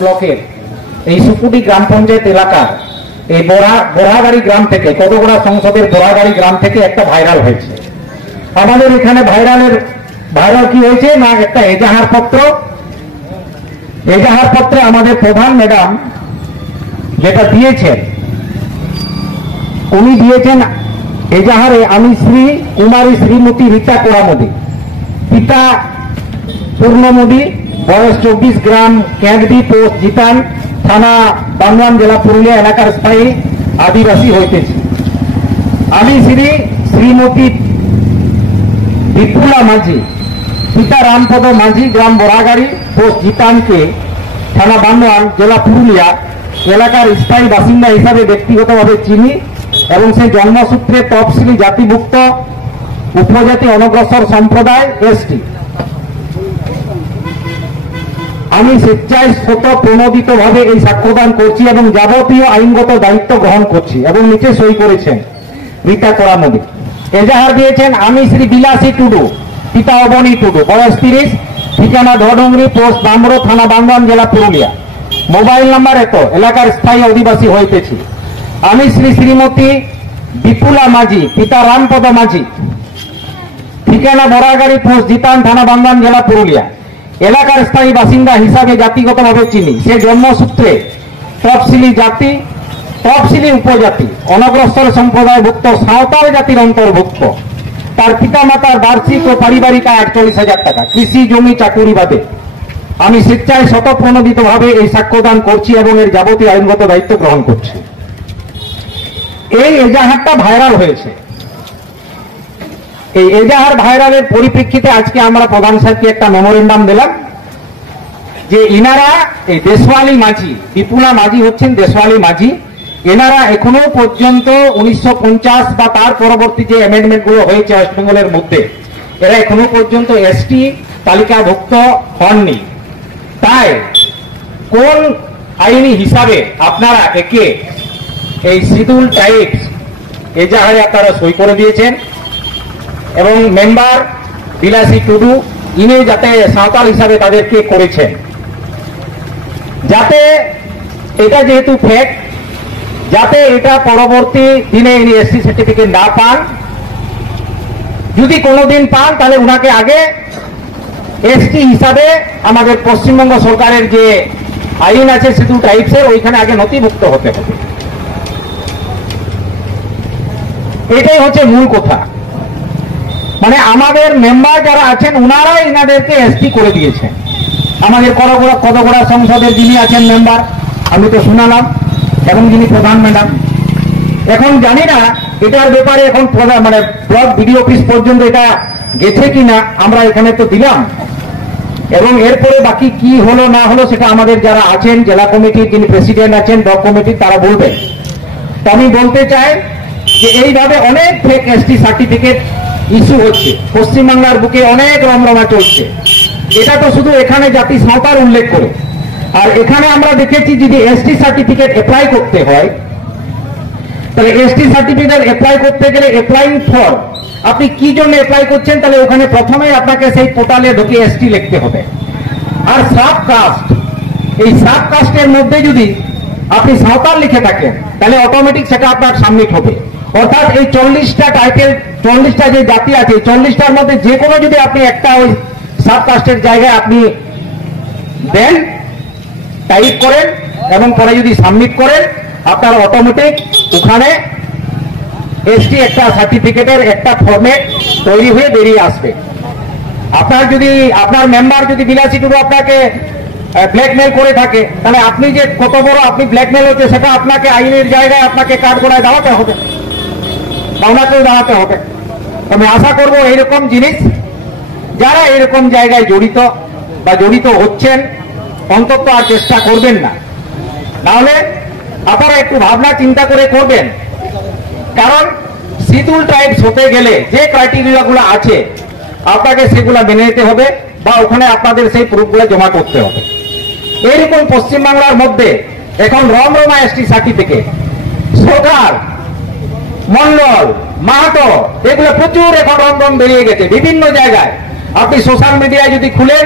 ব্লকের এই সুকুটি গ্রাম পঞ্চায়েত এলাকার এই বড়াগাড়ি গ্রাম থেকে, কতগুড়া সংসদের বড়াগাড়ি গ্রাম থেকে একটা ভাইরাল হয়েছে। আমাদের এখানে ভাইরাল কি হয়েছে না, একটা এজাহার পত্রে আমাদের প্রধান ম্যাডাম যেটা দিয়েছেন, উনি দিয়েছেন এজাহারে আমি শ্রী কুমারী শ্রীমতী রীতা কোড়ামোদী, পিতা পূর্ণ মোদী, বয়স 24, গ্রাম ক্যাঁকড়ি, পোস্ট জিতান, থানা বান্দোয়ান, জেলা পুরুলিয়া এলাকার স্থায়ী আদিবাসী হইতেছি। আমি শ্রী শ্রীমতী বিপুলা মাঝি, পিতা রামপদ মাঝি, গ্রাম বড়াগাড়ি, পোস্ট জিতানকে, থানা বান্দোয়ান, জেলা পুরুলিয়া এলাকার স্থায়ী বাসিন্দা হিসাবে ব্যক্তিগতভাবে চিনি এবং সেই জন্মসূত্রে তফসিলি জাতিভুক্ত উপজাতি অনগ্রসর সম্প্রদায় এসটি। আমি স্বেচ্ছায় স্বতঃপ্রণোদিতভাবে এই সাক্ষ্যদান করছি এবং যাবতীয় আইনগত দায়িত্ব গ্রহণ করছি, এবং নিচে সই করেছেন রীতা কোড়ামোদী। এজাহার দিয়েছেন আমি শ্রী বিলাসী টুডু, পিতা অবনী টুডু, বয়স 30, ঠিকানা ধডুংরি, পোস্ট বামরো, থানা বান্দোয়ান, জেলা পুরুলিয়া, মোবাইল নাম্বার এত, এলাকার স্থায়ী অধিবাসী হইতেছি। আমি শ্রী শ্রীমতী বিপুলা মাঝি, পিতা রামপদ মাঝি, ঠিকানা বড়াগাড়ি, পোস্ট জিতান, থানা বান্দোয়ান, জেলা পুরুলিয়া এলাকার স্থায়ী বাসিন্দা হিসাবে জাতিগতভাবে চিনি। সে জন্মসূত্রে তফসিলি জাতি, তফসিলি উপজাতি অনগ্রসর সম্প্রদায়ভুক্ত সাঁওতাল জাতির অন্তর্ভুক্ত। তার পিতামাতার বার্ষিক ও পারিবারিক আয় 48,000 টাকা, কৃষি জমি চাকুরি বাদে। আমি স্বেচ্ছায় স্বতঃপ্রণোদিতভাবে এই সাক্ষ্যদান করছি এবং এর যাবতীয় আইনগত দায়িত্ব গ্রহণ করছি। এই এজাহারটা ভাইরাল হয়েছে। এই এজাহার ভাইরালের পরিপ্রেক্ষিতে আজকে আমরা প্রধান সাহেবকে একটা মেমোরেন্ডাম দিলাম যে ইনারা এই দেশওয়ালি মাঝি, বিপুলা মাঝি হচ্ছেন দেশওয়ালি মাঝি, এনারা এখনো পর্যন্ত 1950 বা তার পরবর্তী যে অ্যামেন্ডমেন্ট গুলো হয়েছে ওয়েস্ট বেঙ্গলের মধ্যে, এরা এখনো পর্যন্ত এসটি তালিকাভুক্ত হননি। তাই কোন আইনি হিসাবে আপনারা একে এই শিডিউল ট্রাইবস এজাহারে আপনারা সই করে দিয়েছেন, এবং মেম্বার বিলাসী টুডু ইনি যাতে সাঁওতাল হিসাবে তাদেরকে করেছেন, যাতে এটা যেহেতু ফেক, যাতে এটা পরবর্তী দিনে ইনি এসসি সার্টিফিকেট না পান। যদি কোনোদিন পান তাহলে উনাকে আগে এসটি হিসাবে আমাদের পশ্চিমবঙ্গ সরকারের যে আইন আছে শিডিউল ট্রাইবসের, ওইখানে আগে নথিভুক্ত হতে হবে। এটাই হচ্ছে মূল কথা। মানে আমাদের মেম্বার যারা আছেন উনারাই ইনাদেরকে এসটি করে দিয়েছেন। আমাদের কতগুড়া সংসদের যিনি আছেন মেম্বার, আমি তো শুনালাম, এবং যিনি প্রধান ম্যাডাম, এখন জানি না এটার ব্যাপারে এখন মানে ব্লক বিডিও অফিস পর্যন্ত এটা গেছে কিনা, আমরা এখানে তো দিলাম, এবং এরপরে বাকি কি হলো না হলো সেটা আমাদের যারা আছেন জেলা কমিটির যিনি প্রেসিডেন্ট আছেন, ব্লক কমিটির, তারা বলবেন। তো আমি বলতে চাই যে এইভাবে অনেক ফেক এসটি সার্টিফিকেট ইস্যু হচ্ছে, পশ্চিমবাংলার বুকে অনেক রমরমা চলছে। এটা তো শুধু এখানে জাতি সাঁওতাল উল্লেখ করে, আর এখানে আমরা দেখেছি যদি এসটি সার্টিফিকেট অ্যাপ্লাই করতে হয়, তাহলে এসটি সার্টিফিকেট অ্যাপ্লাই করতে গেলে অ্যাপ্লাইং ফর আপনি কি জন্য অ্যাপ্লাই করছেন, তাহলে ওখানে প্রথমেই আপনাকে সেই পোর্টালে ঢুকে এসটি লিখতে হবে। আর সাব কাস্ট, এই সাব কাস্টের মধ্যে যদি আপনি সাঁওতাল লিখে থাকেন তাহলে অটোমেটিক সেটা আপনার সাবমিট হবে। অর্থাৎ এই 40টা টাইটেল, 40টা যে জাতি আছে, 40টার মধ্যে যে কোনো যদি আপনি একটা ওই সাব কাস্টের জায়গায় আপনি দেন, টাইপ করেন এবং পরে যদি সাবমিট করেন, আপনার অটোমেটিক ওখানে এসটি একটা সার্টিফিকেটের একটা ফরম্যাট তৈরি হয়ে বেরিয়ে আসবে। আপনার যদি আপনার মেম্বার যদি বিলাসী টুডু আপনাকে ব্ল্যাকমেল করে থাকে, তাহলে আপনি যে কত বড় আপনি ব্ল্যাকমেল হচ্ছে সেটা আপনাকে আইনের জায়গায় আপনাকে কাঠ গড়ায় দাঁড়াতে হবে, ওনাকেও দাঁড়াতে হবে। আমি আশা করবো এইরকম জিনিস যারা এরকম জায়গায় জড়িত বা জড়িত হচ্ছেন অন্তত আর চেষ্টা করবেন না, নাহলে আপনারা একটু ভাবনা চিন্তা করে করবেন। কারণ শিডিউল ট্রাইবস হতে গেলে যে ক্রাইটেরিয়াগুলো আছে আপনাকে সেগুলো মেনে নিতে হবে, বা ওখানে আপনাদের সেই প্রুফগুলো জমা করতে হবে। এইরকম পশ্চিমবাংলার মধ্যে এখন রমরমা এসটি সার্টিফিকেট, সরকার, মন্ডল, মাহাতো, এগুলো প্রচুর এখন রমরম বেরিয়ে গেছে বিভিন্ন জায়গায়। আপনি সোশ্যাল মিডিয়ায় যদি খুলেন,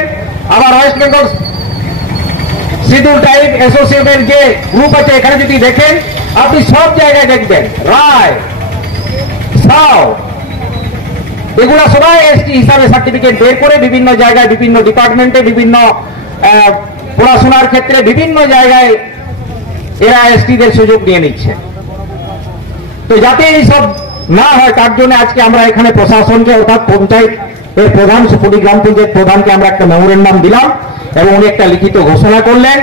আবার ওয়েস্ট বেঙ্গল শিডিউল ট্রাইব অ্যাসোসিয়েশনের যে গ্রুপ আছে এখানে যদি দেখেন আপনি সব জায়গায় দেখবেন রায় সাও এগুলা সবাই এসটি হিসাবে সার্টিফিকেট বের করে বিভিন্ন জায়গায় বিভিন্ন ডিপার্টমেন্টে বিভিন্ন পড়াশোনার ক্ষেত্রে বিভিন্ন জায়গায় এরা এসটিদের সুযোগ নিয়ে নিচ্ছে। তো যাতে এইসব না হয় তার জন্য আজকে আমরা এখানে প্রশাসনকে অর্থাৎ পঞ্চায়েতের প্রধান সুপুরি গ্রাম পঞ্চায়েত প্রধানকে আমরা একটা মেমোরেন্ডাম দিলাম এবং উনি একটা লিখিত ঘোষণা করলেন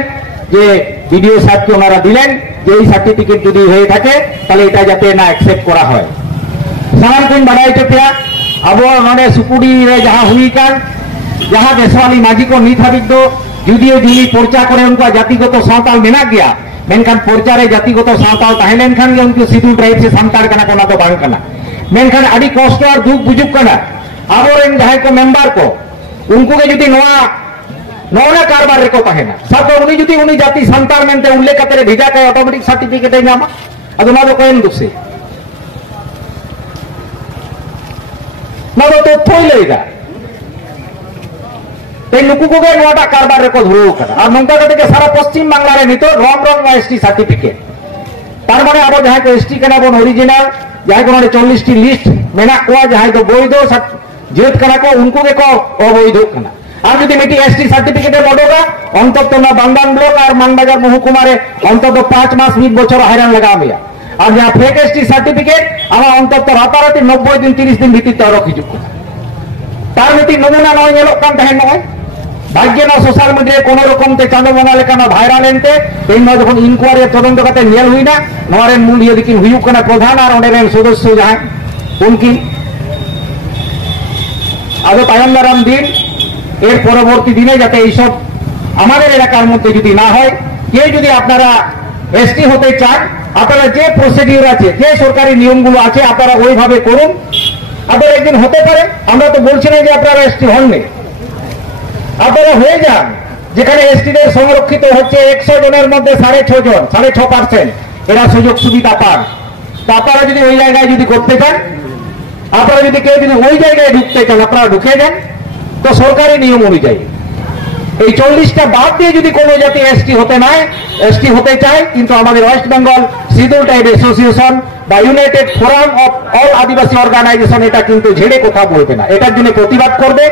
যে বিডিও সাহেবকে ওনারা দিলেন যে এই সার্টিফিকেট যদি হয়ে থাকে তাহলে এটা যাতে না অ্যাকসেপ্ট করা হয়। সামান কোন বাড়াই ᱯᱮᱭᱟ ᱟᱵᱚ ᱱᱚᱰᱮ ᱥᱩᱯᱩᱨᱤ ᱨᱮ ᱡᱟᱦᱟᱸ ᱦᱩᱭ ᱠᱟᱱ ᱡᱟᱦᱟᱸ ᱫᱮᱥᱣᱟᱞᱤ ᱢᱟᱹᱡᱷᱤ ᱠᱚ ᱱᱤᱛ ᱦᱟᱹᱵᱤᱡ ᱫᱚ ᱡᱩᱫᱤও ᱡᱩᱫᱤ ᱯᱚᱨᱪᱟ ᱠᱚᱨᱮ उनका জাতিগত সাঁওতাল মেনাᱜ ᱜᱮᱭᱟ ᱢᱮᱱᱠᱷᱟᱱ ᱯᱚᱨᱪᱟ ᱨᱮ জাতিগত সাঁওতাল ᱛᱟᱦᱮᱸ ᱞᱮᱱᱠᱷᱟᱱ ᱜᱮ उनको শিডিউল ট্রাইব से সান্তাᱲ ᱠᱟᱱᱟ ᱠᱚ ᱚᱱᱟ ᱫᱚ ᱵᱟᱝ ᱠᱟᱱᱟ। ᱢᱮᱱᱠᱷᱟᱱ ᱟᱹᱰᱤ ᱠᱚᱥᱴᱚ ᱟᱨ ᱫᱩᱠ ᱵᱩᱡᱩᱜ ᱠᱟᱱᱟ ᱟᱵᱚᱨᱮᱱ ᱡᱟᱦᱟᱸᱭ ᱠᱚ ᱢᱮম্ᱵᱟᱨ ᱠᱚ उनको ᱜᱮ ᱡᱩᱫᱤ नौना कारबार ᱨᱮᱠᱚ ᱛᱟᱦᱮᱱᱟ ᱥᱟᱵ ᱩᱱᱤ ᱡᱩᱫᱤ ᱩᱱᱤ ᱡᱟᱹᱛᱤ ᱥᱟᱱᱛᱟᱲ ᱢᱮᱱᱛᱮ ᱩল্লেখ ᱠᱟᱛᱮ ᱵᱷᱮᱡᱟ ᱠᱟᱭ অটোমেটিক সার্টিফিকেট এ ᱧᱟᱢᱟ ᱟᱫᱚ ᱱᱚᱣᱟ ᱫᱚ ᱠᱚᱭᱮᱱ ᱫᱩᱥᱤ ᱱᱚᱣᱟ ᱫᱚ ᱛᱚᱛᱷᱚᱭ ᱞᱟᱹᱭᱫᱟ এই নুকু কোগে নোয়াটা কারবার রেকো ধরেও কানা আর নঙ্কা কাতে কে সারা পশ্চিম বাংলারে নিতো রং রং এসটি সার্টিফিকেট তার মানে আবার যাহাই কো এসটি কানা বন অরিজিনাল যাহাই কো 40 টি লিস্ট মেনা কোয়া যাহাই তো বৈধ যেত কানা কো उनको के को অবৈধ কানা আর যদি মিটি এসটি সার্টিফিকেটে বড়গা অন্তত না বান্দান ব্লক আর মানবাজার মহকুমারে অন্তত 5 মাস 20 বছর হাইরান লাগামিয়া আর যা ফেক এসটি সার্টিফিকেট আমার অন্তত রাতারাতি 90 দিন 30 দিন ভিতরে তার অভিযোগ তার মিটি নমুনা নয় ñelok kan tahen নয় ভাগ্য না সোশ্যাল মিডিয়ায় কোন রকম তে চাঁদ বঙ্গা লেখানো ভাইরাল এনতে এই নয় যখন ইনকোয়ারি তদন্ত কাতে নেল হুই না নরেন মূল ইয়ে দিকিন হুইউক কানা প্রধান আর ওনের সদস্য যাহাই উনকি আদো তায়ম দারাম দিন এর পরবর্তী দিনে যাতে এইসব আমাদের এলাকার মধ্যে যদি না হয় কেউ যদি আপনারা এসটি হতে চান আপনারা যে প্রসিডিউর আছে যে সরকারি নিয়মগুলো আছে আপনারা ওইভাবে করুন আপনারা একদিন হতে পারে আমরা তো বলছি না যে আপনারা এসটি হননি আপনারা হয়ে যান যেখানে এসটিদের সংরক্ষিত হচ্ছে 100 জনের মধ্যে 6.5 জন 6.5% এরা সুযোগ সুবিধা পান তো আপনারা যদি ওই জায়গায় যদি করতে চান আপনারা যদি কেউ যদি ওই জায়গায় ঢুকতে চান আপনারা ঢুকে যান তো সরকারি নিয়ম অনুযায়ী এই 40টা বাদ দিয়ে যদি কোনো জাতি এসটি হতে চায় কিন্তু আমাদের West Bengal scheduled tribe association বা united forum of all Adivasi organisation এটা কিন্তু ঝেড়ে কথা বলবে না এটার জন্য প্রতিবাদ করবে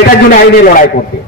এটার জন্য আইনে লড়াই করবে।